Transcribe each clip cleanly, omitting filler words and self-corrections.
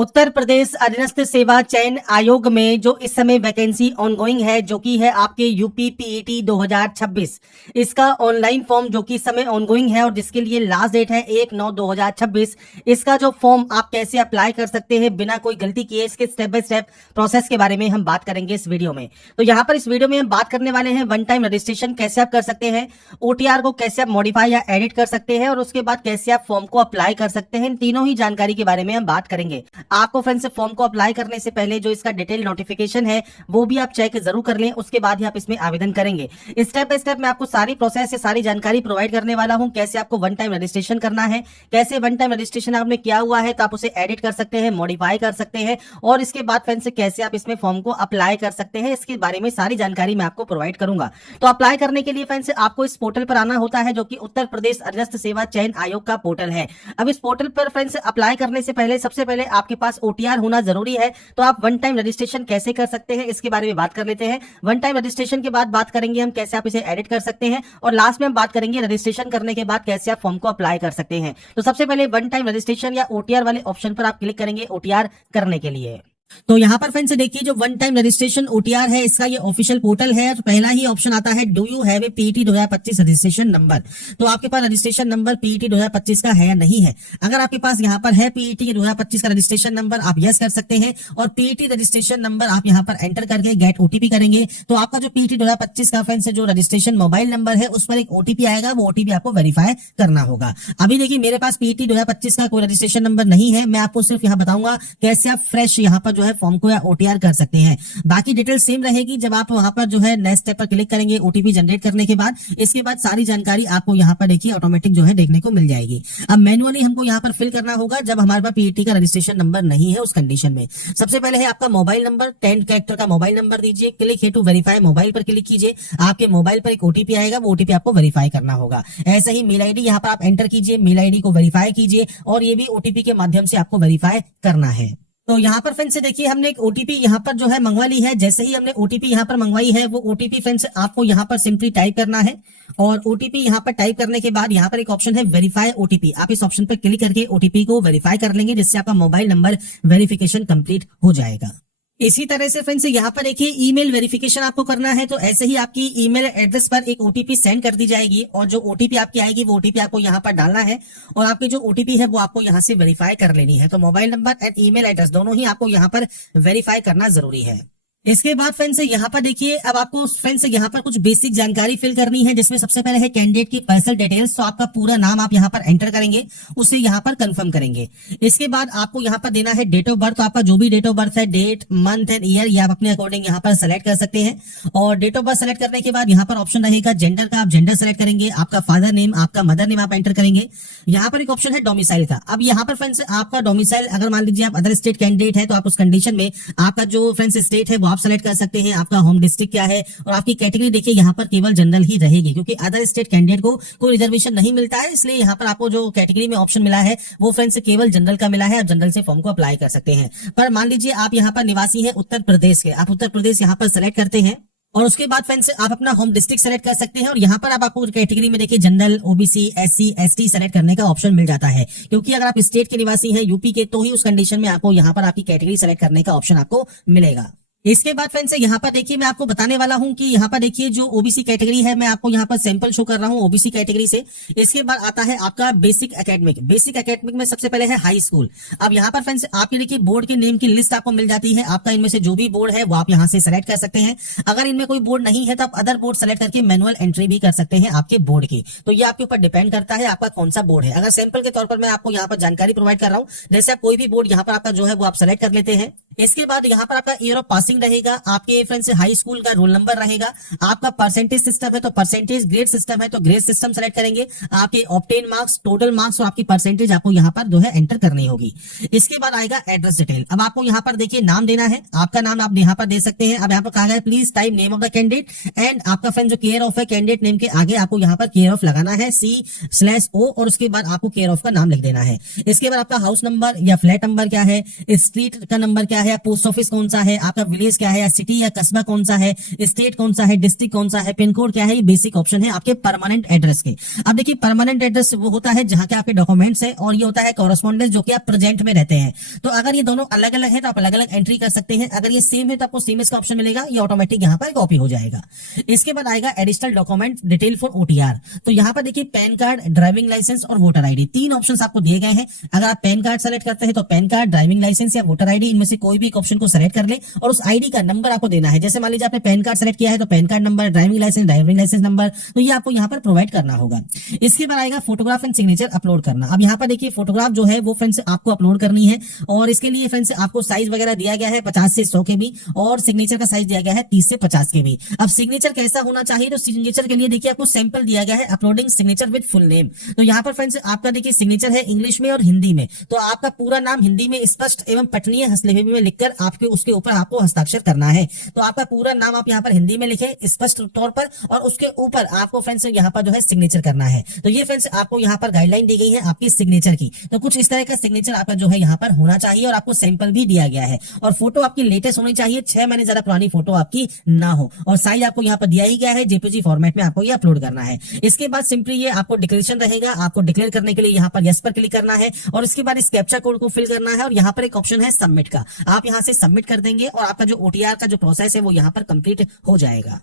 उत्तर प्रदेश अधीनस्थ सेवा चयन आयोग में जो इस समय वैकेंसी ऑनगोइंग है जो कि है आपके यूपी पीईटी 2026, इसका ऑनलाइन फॉर्म जो कि इस समय ऑनगोइंग है और जिसके लिए लास्ट डेट है 1/9/2026। इसका जो फॉर्म आप कैसे अप्लाई कर सकते हैं बिना कोई गलती किए, इसके स्टेप बाय स्टेप प्रोसेस के बारे में हम बात करेंगे इस वीडियो में। तो यहाँ पर इस वीडियो में हम बात करने वाले हैं वन टाइम रजिस्ट्रेशन कैसे आप कर सकते हैं, ओटीआर को कैसे आप मॉडिफाई या एडिट कर सकते हैं और उसके बाद कैसे आप फॉर्म को अप्लाई कर सकते हैं। इन तीनों ही जानकारी के बारे में हम बात करेंगे। आपको फ्रेंड्स फॉर्म को अप्लाई करने से पहले जो इसका डिटेल नोटिफिकेशन है वो भी आप चेक जरूर कर लें, उसके बाद ही आप इसमें आवेदन करेंगे। स्टेप बाय स्टेप मैं आपको सारी प्रोसेस से सारी जानकारी प्रोवाइड करने वाला हूं। कैसे आपको वन टाइम रजिस्ट्रेशन करना है, कैसे वन टाइम रजिस्ट्रेशन आपने किया हुआ है तो आप उसे एडिट कर सकते हैं, मॉडिफाई कर सकते हैं और इसके बाद फ्रेंड्स कैसे आप इसमें फॉर्म को अप्लाई कर सकते हैं, इसके बारे में सारी जानकारी मैं आपको प्रोवाइड करूंगा। तो अप्लाई करने के लिए फ्रेंड्स आपको इस पोर्टल पर आना होता है जो कि उत्तर प्रदेश अधीनस्थ सेवा चयन आयोग का पोर्टल है। अब इस पोर्टल पर फ्रेंड्स अप्लाई करने से पहले सबसे पहले आपके पास ओटीआर होना जरूरी है। तो आप वन टाइम रजिस्ट्रेशन कैसे कर सकते हैं इसके बारे में बात कर लेते हैं। वन टाइम रजिस्ट्रेशन के बाद बात करेंगे हम कैसे आप इसे एडिट कर सकते हैं और लास्ट में हम बात करेंगे रजिस्ट्रेशन करने के बाद कैसे आप फॉर्म को अप्लाई कर सकते हैं। तो सबसे पहले वन टाइम रजिस्ट्रेशन या ओटीआर वाले ऑप्शन पर आप क्लिक करेंगे ओटीआर करने के लिए। तो यहाँ पर फ्रेंड्स देखिए जो वन टाइम रजिस्ट्रेशन ओटीआर है इसका ये ऑफिशियल पोर्टल है। तो पहला ही ऑप्शन आता है do you have a PET 2025 registration number. तो आपके पास रजिस्ट्रेशन नंबर पीईटी 2025 का है या नहीं है। अगर आपके पास यहाँ पर है पीईटी 2025 का रजिस्ट्रेशन नंबर आप यस कर सकते हैं और पीईटी रजिस्ट्रेशन नंबर आप यहाँ पर एंटर करके गेट ओटीपी करेंगे। तो आपका जो पीईटी 2025 का फ्रेंड्स जो रजिस्ट्रेशन मोबाइल नंबर है उस पर एक ओटीपी आएगा, वो ओटीपी आपको वेरीफाई करना होगा। अभी देखिए मेरे पास पीईटी 2025 का कोई रजिस्ट्रेशन नंबर नहीं है, मैं आपको सिर्फ यहाँ बताऊंगा कैसे आप फ्रेश यहाँ पर जो है फॉर्म को या ओटीआर कर सकते हैं। बाकी डिटेल सेम रहेगी। जब आप वहां पर जो है नेक्स्ट स्टेप पर क्लिक करेंगे ओटीपी जनरेट करने के बाद, इसके बाद सारी जानकारी आपको यहाँ पर देखिए ऑटोमेटिक जो है देखने को मिल जाएगी। अब मैनुअली हमको यहाँ पर फिल करना होगा जब हमारे पास पीईटी का रजिस्ट्रेशन नंबर नहीं है उस कंडीशन में। सबसे पहले है आपका मोबाइल नंबर, 10 कैरेक्टर का मोबाइल नंबर दीजिए। क्लिक है टू वेरीफाई मोबाइल पर क्लिक कीजिए। आपके मोबाइल पर एक ओटीपी आएगा, वो ओटीपी आपको वेरीफाई करना होगा। ऐसे ही मेल आईडी यहाँ पर आप एंटर कीजिए, मेल आईडी को वेरीफाई कीजिए और ये भी ओटीपी के माध्यम से आपको वेरीफाई करना है। तो यहाँ पर फ्रेंड्स देखिए हमने एक ओटीपी यहाँ पर जो है मंगवा ली है। जैसे ही हमने ओटीपी यहाँ पर मंगवाई है वो ओटीपी फ्रेंड्स आपको यहाँ पर सिंपली टाइप करना है और ओटीपी यहाँ पर टाइप करने के बाद यहाँ पर एक ऑप्शन है वेरीफाई ओटीपी। आप इस ऑप्शन पर क्लिक करके ओटीपी को वेरीफाई कर लेंगे जिससे आपका मोबाइल नंबर वेरिफिकेशन कंप्लीट हो जाएगा। इसी तरह से फ्रेंड्स यहाँ पर देखिए ईमेल वेरिफिकेशन आपको करना है। तो ऐसे ही आपकी ईमेल एड्रेस पर एक ओटीपी सेंड कर दी जाएगी और जो ओटीपी आपकी आएगी वो ओटीपी आपको यहाँ पर डालना है और आपकी जो ओटीपी है वो आपको यहाँ से वेरीफाई कर लेनी है। तो mobile number and email address दोनों ही आपको यहाँ पर वेरीफाई करना जरूरी है। इसके बाद फ्रेंड्स यहाँ पर देखिए अब आपको फ्रेंड्स यहाँ पर कुछ बेसिक जानकारी फिल करनी है जिसमें सबसे पहले है कैंडिडेट की पर्सनल डिटेल्स। तो आपका पूरा नाम आप यहाँ पर एंटर करेंगे, उसे यहाँ पर कंफर्म करेंगे। इसके बाद आपको यहाँ पर देना है डेट ऑफ बर्थ। तो आपका जो भी डेट ऑफ बर्थ है, डेट, मंथ एंड ईयर, ये आप अपने अकॉर्डिंग यहाँ पर सेलेक्ट कर सकते हैं। और डेट ऑफ बर्थ सेलेक्ट करने के बाद यहाँ पर ऑप्शन रहेगा जेंडर का, आप जेंडर सेलेक्ट करेंगे। आपका फादर नेम, आपका मदर नेम आप एंटर करेंगे। यहाँ पर एक ऑप्शन है डोमिसाइल का। अब यहाँ पर फ्रेंड्स आपका डोमिसाइल अगर मान लीजिए आप अदर स्टेट कैंडिडेट है तो आप उस कंडीशन में आपका जो फ्रेंड्स स्टेट है वो आप सेलेक्ट कर सकते हैं। आपका होम डिस्ट्रिक्ट क्या है और आपकी कैटेगरी देखिए यहाँ पर केवल जनरल ही रहेगी क्योंकि अदर स्टेट कैंडिडेट को कोई रिजर्वेशन नहीं मिलता है। इसलिए यहाँ पर आपको जो कैटेगरी में ऑप्शन मिला है वो फ्रेंड्स केवल जनरल का मिला है। आप जनरल से फॉर्म को अप्लाई कर सकते हैं। पर मान लीजिए आप यहाँ पर निवासी है उत्तर प्रदेश के, आप उत्तर प्रदेश यहाँ पर सेलेक्ट करते हैं और उसके बाद फ्रेंड्स आप अपना होम डिस्ट्रिक्ट सेलेक्ट कर सकते हैं और यहाँ पर आप आपको कैटेगरी में देखिए general, OBC, SC, ST select करने का ऑप्शन मिल जाता है। क्योंकि अगर आप स्टेट के निवासी हैं यूपी के तो ही उस कंडीशन में आपको यहाँ पर आपकी कैटेगरी सेलेक्ट करने का ऑप्शन आपको मिलेगा। इसके बाद फ्रेंड्स यहाँ पर देखिए मैं आपको बताने वाला हूं कि यहाँ पर देखिए जो ओबीसी कैटेगरी है मैं आपको यहाँ पर सैंपल शो कर रहा हूं ओबीसी कैटेगरी से। इसके बाद आता है आपका बेसिक एकेडमिक। बेसिक एकेडमिक में सबसे पहले है हाई स्कूल। अब यहाँ पर फ्रेंड्स आपके देखिए बोर्ड के नेम की लिस्ट आपको मिल जाती है। आपका इनमें से जो भी बोर्ड है वो आप यहाँ से सेलेक्ट कर सकते हैं। अगर इनमें कोई बोर्ड नहीं है तो आप अदर बोर्ड सेलेक्ट करके मैनुअल एंट्री भी कर सकते हैं आपके बोर्ड की। तो ये आपके ऊपर डिपेंड करता है आपका कौन सा बोर्ड है। अगर सैंपल के तौर पर मैं आपको यहाँ पर जानकारी प्रोवाइड कर रहा हूँ, जैसे आप कोई भी बोर्ड यहाँ पर आपका जो है वो आप सेलेक्ट कर लेते हैं। इसके बाद यहाँ पर आपका ईयर ऑफ पासिंग रहेगा, आपके फ्रेंड्स हाई स्कूल का रोल नंबर रहेगा, आपका परसेंटेज सिस्टम है तो परसेंटेज, ग्रेड सिस्टम है तो ग्रेड सिस्टम सेलेक्ट करेंगे, आपके ऑब्टेन मार्क्स, टोटल मार्क्स और आपकी परसेंटेज आपको यहाँ पर जो है एंटर करनी होगी। इसके बाद आएगा एड्रेस डिटेल। अब आपको यहाँ पर देखिए नाम देना है, आपका नाम आप यहाँ पर दे सकते हैं। अब यहाँ पर कहा गया please type name of the candidate and आपका फ्रेंड जो केयर ऑफ है कैंडिडेट नेम के आगे आपको यहाँ पर केयर ऑफ लगाना है C/O और उसके बाद आपको केयर ऑफ का नाम लिख देना है। इसके बाद आपका हाउस नंबर या फ्लैट नंबर क्या है, स्ट्रीट का नंबर क्या है है, पोस्ट ऑफिस कौन सा है, आपका विलेज क्या है, या सिटी या कस्बा कौन सा है, स्टेट कौन सा है, डिस्ट्रिक्ट कौन सा है, पिन कोड क्या है, ये बेसिक ऑप्शन है आपके परमानेंट एड्रेस के। अब देखिए परमानेंट एड्रेस वो होता है जहां के आपके डॉक्यूमेंट्स है, और ये होता है कॉरेस्पॉन्डेंस जो कि आप प्रेजेंट में रहते हैं। तो अगर ये दोनों अलग अलग है तो आप अलग अलग एंट्री कर सकते हैं, अगर ये सेम है तो आपको सेम इसका ऑप्शन मिलेगा, ये ऑटोमेटिक यहाँ पर कॉपी हो जाएगा। इसके बाद आएगा additional document detail for OTR. तो यहाँ पर देखिए पैन कार्ड, ड्राइविंग लाइसेंस और वोटर आईडी, तीन ऑप्शन आपको दिए गए हैं। अगर आप पैन कार्ड सेलेक्ट करते हैं तो पैन कार्ड, ड्राइविंग लाइसेंस या वोटर आईडी, इनमें से कोई भी एक ऑप्शन को सेलेक्ट कर ले और उस आईडी का नंबर आपको देना है। जैसे मान लीजिए आपने पैन कार्ड सेलेक्ट किया है तो PAN card number, driving licence number, तो ये आपको यहाँ पर प्रोवाइड करना होगा। इसके बाद आएगा फोटोग्राफ एंड सिग्नेचर अपलोड करना। अब यहाँ पर देखिए फोटोग्राफ जो है वो फ्रेंड्स आपको अपलोड करनी है, और इसके लिए फ्रेंड्स आपको साइज वगैरह दिया गया है 50 से 100 KB, और सिग्नेचर का साइज दिया गया है 30 से 50 KB। अब सिग्नेचर कैसा होना चाहिए, तो सिग्नेचर के लिए देखिए आपको सैंपल दिया गया है uploading signature with full name. तो यहाँ पर फ्रेंड्स आपका देखिए सिग्नेचर है इंग्लिश में और हिंदी में, तो आपका पूरा नाम हिंदी में स्पष्ट एवं पठनीय हस्तलिपि में लिखकर आपके उसके ऊपर आपको हस्ताक्षर करना है। तो आपका पूरा नाम आप यहाँ पर हिंदी में लिखें स्पष्ट तौर पर, और उसके ऊपर आपको फ्रेंड्स यहाँ पर जो है सिग्नेचर करना है। तो ये फ्रेंड्स आपको यहाँ पर गाइडलाइन दी गई है आपकी सिग्नेचर की। तो कुछ इस तरह का सिग्नेचर आपका जो है यहाँ पर होना चाहिए, और आपको सैंपल भी दिया गया है। और फोटो आपकी लेटेस्ट होनी चाहिए, 6 महीने ज्यादा पुरानी फोटो आपकी ना हो, और साइज आपको यहाँ पर दिया ही गया है, जेपीजी फॉर्मेट में आपको ये अपलोड करना है। इसके बाद सिंपली ये आपको डिक्लेरेशन रहेगा, आपको डिक्लेयर करने के लिए यहाँ पर यस पर क्लिक करना है, और इसके बाद इस कैप्चा कोड को फिल करना है, और यहाँ पर एक ऑप्शन है सबमिट का, आप यहाँ से सबमिट कर देंगे और आपका जो ओटीआर का जो प्रोसेस है वो यहाँ पर कंप्लीट हो जाएगा।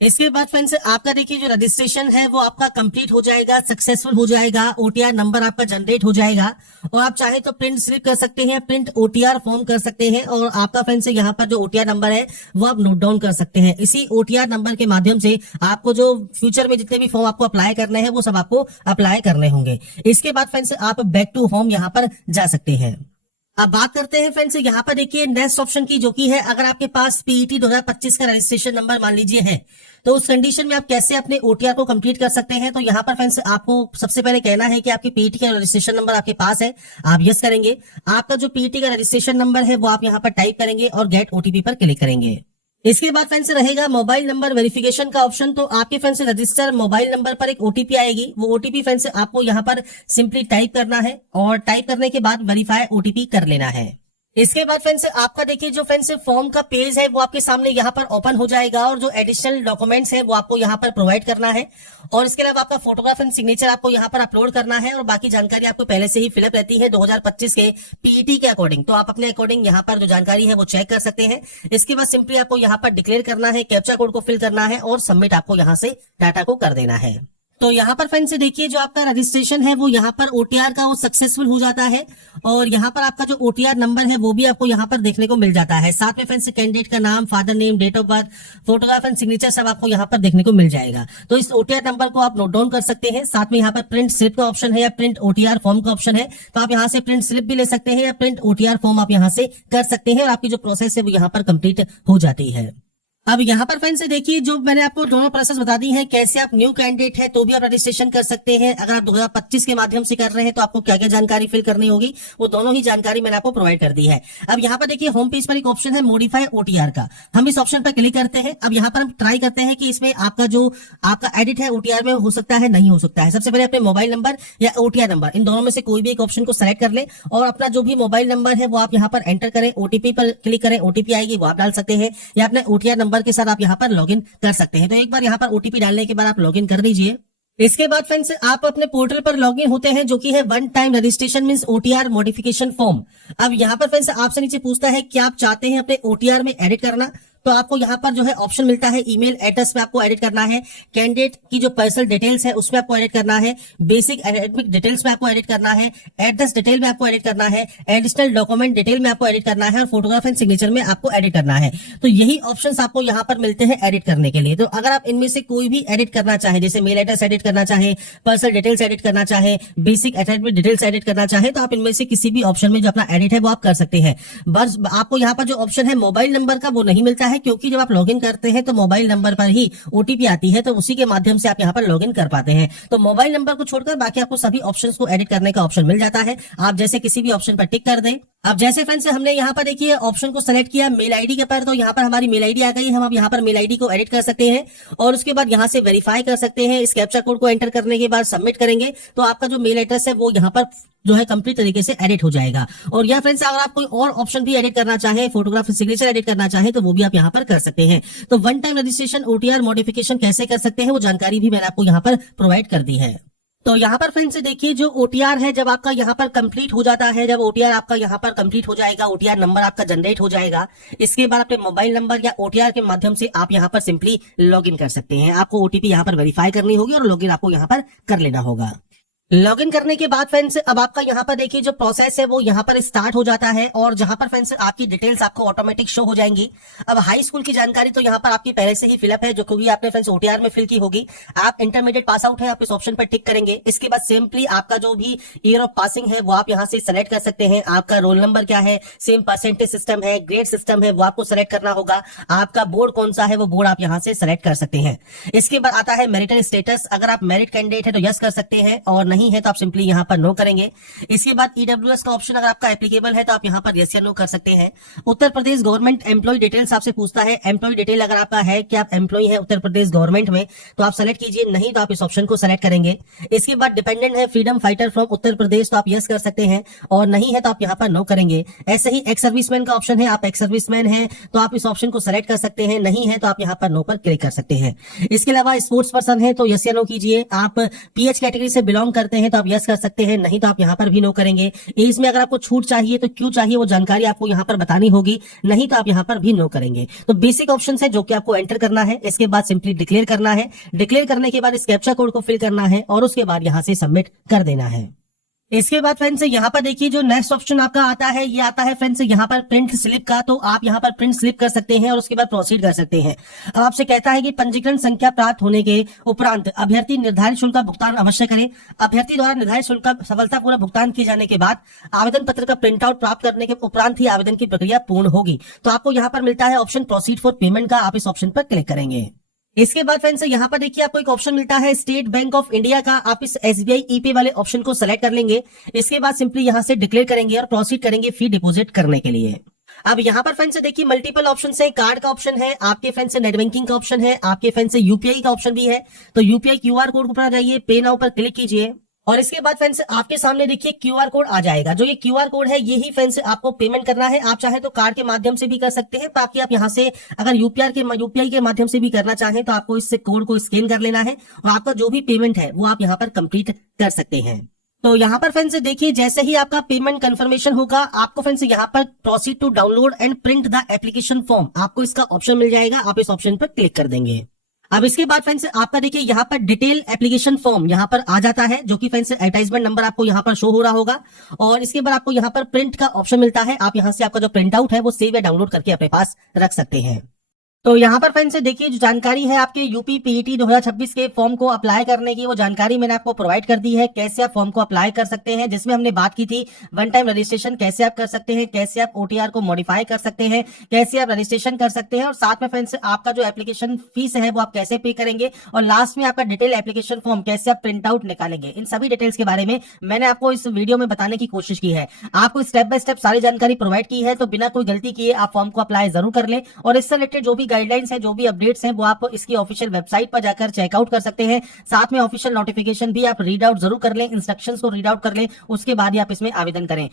इसके बाद फ्रेंड्स आपका देखिए जो रजिस्ट्रेशन है वो आपका कंप्लीट हो जाएगा, सक्सेसफुल हो जाएगा, ओटीआर नंबर आपका जनरेट हो जाएगा, और आप चाहे तो प्रिंट स्लिप कर सकते हैं, प्रिंट ओटीआर फॉर्म कर सकते हैं, और आपका फ्रेंड्स यहाँ पर जो ओटीआर नंबर है वो आप नोट डाउन कर सकते हैं। इसी ओटीआर नंबर के माध्यम से आपको जो फ्यूचर में जितने भी फॉर्म आपको अप्लाई करने हैं वो सब आपको अप्लाई करने होंगे। इसके बाद फ्रेंड्स आप बैक टू होम यहाँ पर जा सकते हैं। अब बात करते हैं फ्रेंड्स यहाँ पर देखिए नेक्स्ट ऑप्शन की, जो की है अगर आपके पास पीईटी 2025 का रजिस्ट्रेशन नंबर मान लीजिए है, तो उस कंडीशन में आप कैसे अपने ओटीआर को कंप्लीट कर सकते हैं। तो यहाँ पर फ्रेंड्स आपको सबसे पहले कहना है कि आपके पीईटी का रजिस्ट्रेशन नंबर आपके पास है, आप यस करेंगे। आपका जो पीईटी का रजिस्ट्रेशन नंबर है वो आप यहाँ पर टाइप करेंगे और गेट ओटीपी पर क्लिक करेंगे। इसके बाद फ्रेंड्स रहेगा मोबाइल नंबर वेरिफिकेशन का ऑप्शन। तो आपके फ्रेंड्स रजिस्टर मोबाइल नंबर पर एक ओटीपी आएगी, वो ओटीपी फ्रेंड्स आपको यहाँ पर सिंपली टाइप करना है, और टाइप करने के बाद वेरीफाई ओटीपी कर लेना है। इसके बाद फ्रेंड्स आपका देखिए जो फ्रेंड्स फॉर्म का पेज है वो आपके सामने यहाँ पर ओपन हो जाएगा, और जो एडिशनल डॉक्यूमेंट्स है वो आपको यहाँ पर प्रोवाइड करना है, और इसके अलावा आपका फोटोग्राफ एंड सिग्नेचर आपको यहाँ पर अपलोड करना है, और बाकी जानकारी आपको पहले से ही फिलअप रहती है 2025 के पीईटी के अकॉर्डिंग। तो आप अपने अकॉर्डिंग यहाँ पर जो जानकारी है वो चेक कर सकते हैं। इसके बाद सिंपली आपको यहाँ पर डिक्लेयर करना है, कैप्चा कोड को फिल करना है, और सबमिट आपको यहाँ से डाटा को कर देना है। तो यहाँ पर फ्रेंड्स देखिए जो आपका रजिस्ट्रेशन है वो यहाँ पर ओटीआर का वो सक्सेसफुल हो जाता है, और यहाँ पर आपका जो ओटीआर नंबर है वो भी आपको यहाँ पर देखने को मिल जाता है। साथ में फ्रेंड्स कैंडिडेट का नाम, father name, date of birth, photograph and signature सब आपको यहाँ पर देखने को मिल जाएगा। तो इस ओटीआर नंबर को आप नोट डाउन कर सकते हैं। साथ में यहाँ पर प्रिंट स्लिप का ऑप्शन है या प्रिंट ओटीआर फॉर्म का ऑप्शन है, तो आप यहाँ से प्रिंट स्लिप भी ले सकते हैं या प्रिंट ओटीआर फॉर्म आप यहाँ से कर सकते हैं, और आपकी जो प्रोसेस है वो यहाँ पर कंप्लीट हो जाती है। अब यहाँ पर फ्रेंड्स देखिए जो मैंने आपको दोनों प्रोसेस बता दी है, कैसे आप न्यू कैंडिडेट है तो भी आप रजिस्ट्रेशन कर सकते हैं, अगर आप 2025 के माध्यम से कर रहे हैं तो आपको क्या क्या जानकारी फिल करनी होगी वो दोनों ही जानकारी मैंने आपको प्रोवाइड कर दी है। अब यहाँ पर देखिए होम पेज पर एक ऑप्शन है मॉडिफाई ओटीआर का, हम इस ऑप्शन पर क्लिक करते हैं। अब यहाँ पर हम ट्राई करते हैं कि इसमें आपका जो आपका एडिट है ओटीआर में हो सकता है नहीं हो सकता है। सबसे पहले अपने मोबाइल नंबर या ओटीआर नंबर इन दोनों में से कोई भी एक ऑप्शन को सेलेक्ट कर ले, और अपना जो भी मोबाइल नंबर है वो आप यहाँ पर एंटर करें, ओटीपी पर क्लिक करें, ओटीपी आएगी वो आप डाल सकते हैं, या अपने ओटीआर नंबर के साथ आप यहाँ पर लॉगिन कर सकते हैं। तो एक बार यहाँ पर ओटीपी डालने के बाद आप लॉगिन कर दीजिए। इसके बाद फ्रेंड्स आप अपने पोर्टल पर लॉगिन होते हैं, जो कि है one time registration means OTR modification form. अब यहाँ पर फ्रेंड्स आपसे नीचे पूछता है कि आप चाहते हैं अपने ओटीआर में एडिट करना, तो आपको यहाँ पर जो है ऑप्शन मिलता है ईमेल एड्रेस पे आपको एडिट करना है, कैंडिडेट की जो पर्सनल डिटेल्स है उसमें आपको एडिट करना है, बेसिक एकेडमिक डिटेल्स में आपको एडिट करना है, एड्रेस डिटेल में आपको एडिट करना है, एडिशनल डॉक्यूमेंट डिटेल में आपको एडिट करना है, और फोटोग्राफ एंड सिग्नेचर में आपको एडिट करना है। तो यही ऑप्शंस आपको यहाँ पर मिलते हैं एडिट करने के लिए। तो अगर आप इनमें से कोई भी एडिट करना चाहे, जैसे मेल एड्रेस एडिट करना चाहे, पर्सनल डिटेल्स एडिट करना चाहे, बेसिक एकेडमिक डिटेल्स एडिट करना चाहे, तो आप इनमें से किसी भी ऑप्शन में जो अपना एडिट है वो आप कर सकते हैं। बस आपको यहाँ पर जो ऑप्शन है मोबाइल नंबर का वो नहीं मिलता है, क्योंकि जब आप लॉगिन करते हैं तो मोबाइल नंबर पर ही ओटीपी आती है, तो उसी के माध्यम से आप यहाँ पर लॉगिन कर पाते हैं। तो मोबाइल नंबर को छोड़कर बाकी आपको सभी ऑप्शंस को एडिट करने का ऑप्शन मिल जाता है। आप जैसे किसी भी ऑप्शन पर टिक कर दें। अब जैसे फ्रेंड्स हमने यहाँ पर देखिए ऑप्शन को सेलेक्ट किया मेल आईडी के पर, तो यहाँ पर हमारी मेल आईडी आ गई। हम अब यहाँ पर मेल आईडी को एडिट कर सकते हैं, और उसके बाद यहाँ से वेरीफाई कर सकते हैं। इस कैप्चा कोड को एंटर करने के बाद सबमिट करेंगे तो आपका जो मेल एड्रेस है वो यहाँ पर जो है कंप्लीट तरीके से एडिट हो जाएगा। और यहाँ फ्रेंड्स अगर आप कोई और ऑप्शन भी एडिट करना चाहें, फोटोग्राफ सिग्नेचर एडिट करना चाहें, तो वो भी आप यहाँ पर कर सकते हैं। तो one time registration OTR modification कैसे कर सकते हैं वो जानकारी भी मैंने आपको यहाँ पर प्रोवाइड कर दी है। तो यहाँ पर फ्रेंड्स देखिए, जो ओटीआर है जब आपका यहाँ पर कंप्लीट हो जाता है, जब ओटीआर आपका यहाँ पर कंप्लीट हो जाएगा, ओटीआर नंबर आपका जनरेट हो जाएगा, इसके बाद अपने मोबाइल नंबर या ओटीआर के माध्यम से आप यहाँ पर सिंपली लॉगिन कर सकते हैं। आपको ओटीपी यहाँ पर वेरीफाई करनी होगी और लॉगिन आपको यहाँ पर कर लेना होगा। लॉगिन करने के बाद फ्रेंड्स अब आपका यहाँ पर देखिए जो प्रोसेस है वो यहाँ पर स्टार्ट हो जाता है, और जहां पर फ्रेंड्स आपकी डिटेल्स आपको ऑटोमेटिक शो हो जाएंगी। अब हाई स्कूल की जानकारी तो यहाँ पर आपकी पहले से ही फिलअप है, जो क्योंकि आपने फ्रेंड्स ओटीआर में फिल की होगी। आप इंटरमीडिएट पास आउट है, आप इस ऑप्शन पर टिक करेंगे। इसके बाद सिंपली आपका जो भी ईयर ऑफ पासिंग है वो आप यहाँ से सेलेक्ट कर सकते हैं। आपका रोल नंबर क्या है, सेम परसेंटेज सिस्टम है, ग्रेड सिस्टम है, वो आपको सेलेक्ट करना होगा। आपका बोर्ड कौन सा है वो बोर्ड आप यहाँ से सेलेक्ट कर सकते हैं। इसके बाद आता है मैरिटल स्टेटस। अगर आप मैरिड कैंडिडेट है तो यस कर सकते हैं, और नहीं है तो आप सिंपली यहाँ पर नो करेंगे। इसके बाद ईडब्ल्यूएस का ऑप्शन अगर आपका एप्लीकेबल है तो आप यहाँ पर यस या नो कर सकते हैं। Uttar Pradesh government employ details आपसे पूछता है। एम्प्लॉय डिटेल अगर आपका है कि आप एम्प्लॉय है उत्तर प्रदेश गवर्नमेंट में तो आप सेलेक्ट कीजिए, नहीं तो आप इस ऑप्शन को सेलेक्ट करेंगे। इसके बाद डिपेंडेंट है freedom fighter from Uttar Pradesh, तो आप यस कर सकते हैं, और नहीं है तो आप यहाँ पर नो करेंगे। ऐसे ही एक्स सर्विसमैन का ऑप्शन है, आप एक्स सर्विसमैन है तो आप इस ऑप्शन को सेलेक्ट कर सकते हैं, नहीं है तो आप यहाँ पर नो पर क्लिक कर सकते हैं। इसके अलावा स्पोर्ट्स पर्सन है तो यस या नो कीजिए। आप पीएच कैटेगरी से बिलोंग करते हैं तो आप यस कर सकते हैं, नहीं तो आप यहाँ पर भी नो करेंगे। एज में अगर आपको छूट चाहिए तो क्यों चाहिए वो जानकारी आपको यहाँ पर बतानी होगी, नहीं तो आप यहाँ पर भी नो करेंगे। तो बेसिक ऑप्शन है जो कि आपको एंटर करना है। इसके बाद सिंपली डिक्लेयर करना है। डिक्लेयर करने के बाद इस कैप्चा कोड को फिल करना है और उसके बाद यहाँ से सबमिट कर देना है। इसके बाद फ्रेंड्स यहाँ पर देखिए जो नेक्स्ट ऑप्शन आपका आता है, ये आता है फ्रेंड्स यहाँ पर प्रिंट स्लिप का। तो आप यहाँ पर प्रिंट स्लिप कर सकते हैं और उसके बाद प्रोसीड कर सकते हैं। अब आपसे कहता है कि पंजीकरण संख्या प्राप्त होने के उपरांत अभ्यर्थी निर्धारित शुल्क का भुगतान अवश्य करें। अभ्यर्थी द्वारा निर्धारित शुल्क का सफलतापूर्वक भुगतान किए जाने के बाद आवेदन पत्र का प्रिंट आउट प्राप्त करने के उपरांत ही आवेदन की प्रक्रिया पूर्ण होगी। तो आपको यहाँ पर मिलता है ऑप्शन प्रोसीड फॉर पेमेंट का, आप इस ऑप्शन पर क्लिक करेंगे। इसके बाद फ्रेंड्स यहाँ पर देखिए आपको एक ऑप्शन मिलता है स्टेट बैंक ऑफ इंडिया का, आप इस एसबीआई ईपे वाले ऑप्शन को सेलेक्ट कर लेंगे। इसके बाद सिंपली यहाँ से डिक्लेयर करेंगे और प्रोसीड करेंगे फी डिपॉजिट करने के लिए। अब यहाँ पर फ्रेंड्स देखिए मल्टीपल ऑप्शन है, कार्ड का ऑप्शन है, आपके फ्रेंड से नेट बैंकिंग का ऑप्शन है, आपके फ्रेंड से यूपीआई का ऑप्शन भी है। तो यूपीआई क्यूआर कोड पर आ जाइए, पे नाउ पर क्लिक कीजिए, और इसके बाद फ्रेंड्स आपके सामने देखिए क्यूआर कोड आ जाएगा। जो ये क्यूआर कोड है यही फ्रेंड्स आपको पेमेंट करना है। आप चाहे तो कार्ड के माध्यम से भी कर सकते हैं, बाकी आप यहाँ से अगर यूपीआई के माध्यम से भी करना चाहें तो आपको इस कोड को स्कैन कर लेना है और आपका जो भी पेमेंट है वो आप यहाँ पर कंप्लीट कर सकते हैं। तो यहाँ पर फ्रेंड्स देखिए जैसे ही आपका पेमेंट कंफर्मेशन होगा, आपको फ्रेंड्स यहाँ पर proceed to download and print the application form, आपको इसका ऑप्शन मिल जाएगा। आप इस ऑप्शन पर क्लिक कर देंगे। अब इसके बाद फ्रेंड्स आपका देखिए यहाँ पर डिटेल एप्लीकेशन फॉर्म यहाँ पर आ जाता है, जो कि फ्रेंड्स एडवर्टाइजमेंट नंबर आपको यहाँ पर शो हो रहा होगा। और इसके बाद आपको यहाँ पर प्रिंट का ऑप्शन मिलता है। आप यहाँ से आपका जो प्रिंट आउट है वो सेव या डाउनलोड करके अपने पास रख सकते हैं। तो यहाँ पर फ्रेंड्स देखिए जो जानकारी है आपके यूपी पीईटी 2026 के फॉर्म को अप्लाई करने की, वो जानकारी मैंने आपको प्रोवाइड कर दी है। कैसे आप फॉर्म को अप्लाई कर सकते हैं, जिसमें हमने बात की थी वन टाइम रजिस्ट्रेशन कैसे आप कर सकते हैं, कैसे आप ओटीआर को मॉडिफाई कर सकते हैं, कैसे आप रजिस्ट्रेशन कर सकते हैं, और साथ में फ्रेंड्स आपका जो एप्लीकेशन फीस है वो आप कैसे पे करेंगे, और लास्ट में आपका डिटेल एप्लीकेशन फॉर्म कैसे आप प्रिंट आउट निकालेंगे। इन सभी डिटेल्स के बारे में मैंने आपको इस वीडियो में बताने की कोशिश की है। आपको स्टेप बाय स्टेप सारी जानकारी प्रोवाइड की है, तो बिना कोई गलती किए आप फॉर्म को अप्लाई जरूर कर लें। और इससे रिलेटेड जो भी गाइडलाइंस है, जो भी अपडेट्स हैं, वो आप इसकी ऑफिशियल वेबसाइट पर जाकर चेकआउट कर सकते हैं। साथ में ऑफिशियल नोटिफिकेशन भी आप रीड आउट जरूर कर लें, इंस्ट्रक्शंस को रीड आउट कर लें, उसके बाद ही आप इसमें आवेदन करें।